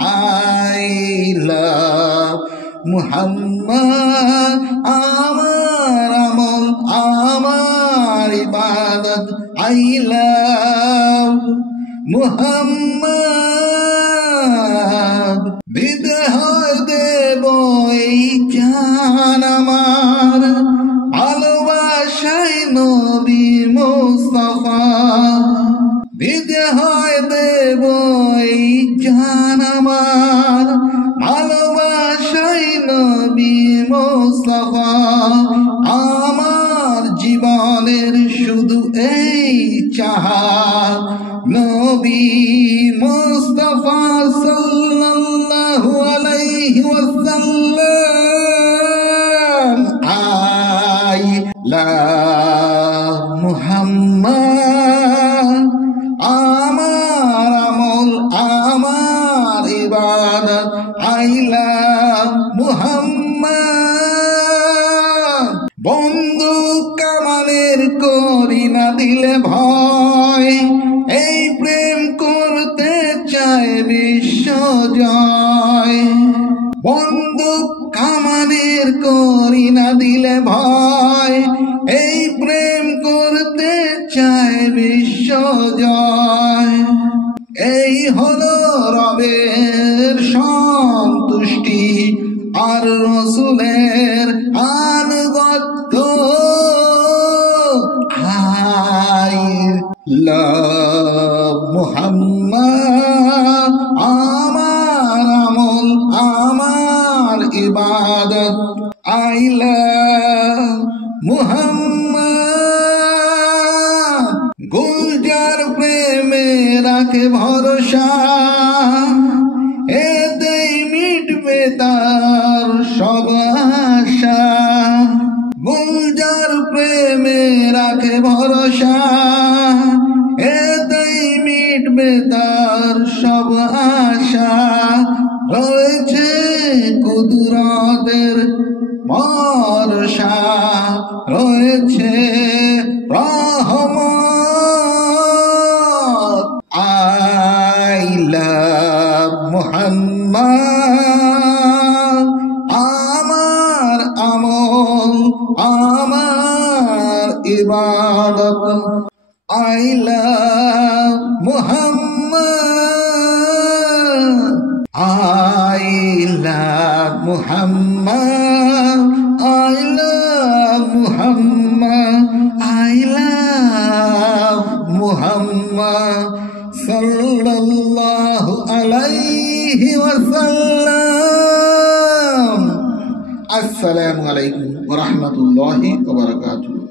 I love Muhammad. আমার আমল আমার ইবাদত I love Muhammad. দিতে হয় দেব এই জান আমার ভালোবাসায় নবী মুস্তাফা। দিতে হয় দেব এই জান আমার ভালোবাসায় নবী মুস্তাফা। আমার জীবনের শুধু এই চাহাত নবী মুস্তাফা সাল্লাল্লাহু আলাইহি ওয়াসাল্লাম। I love Muhammad. আমার আমল আমার ইবাদত I love Muhammad. বন্দুক কামানের করি না দিলে ভয়, এই প্রেম করতে চায় বিশ্ব জয়। বন্দুক কামানের করি না দিলে ভয়, এই প্রেম করতে চায় বিশ্ব জয়। এই হলো রবের সন্তুষ্টি আর রসুলের আনুগত্য। I love Muhammad. আমার আমল আমার ইবাদত I love Muhammad. গুলজার প্রেমে রাখে ভরসা, এতেই মিটবে তার সব আশা। গুলজার প্রেমে রাখে ভরসা, এতেই মিটবে তার সব আশা। রয়েছে কুদরতের ভরসা, রয়েছে রহমত। I love Muhammad. আমার আমল আমার ইবাদত I love Muhammad. I love Muhammad. I love Muhammad. I love Muhammad sallallahu alayhi wa sallam. Assalamu alaikum wa rahmatullahi wa barakatuh.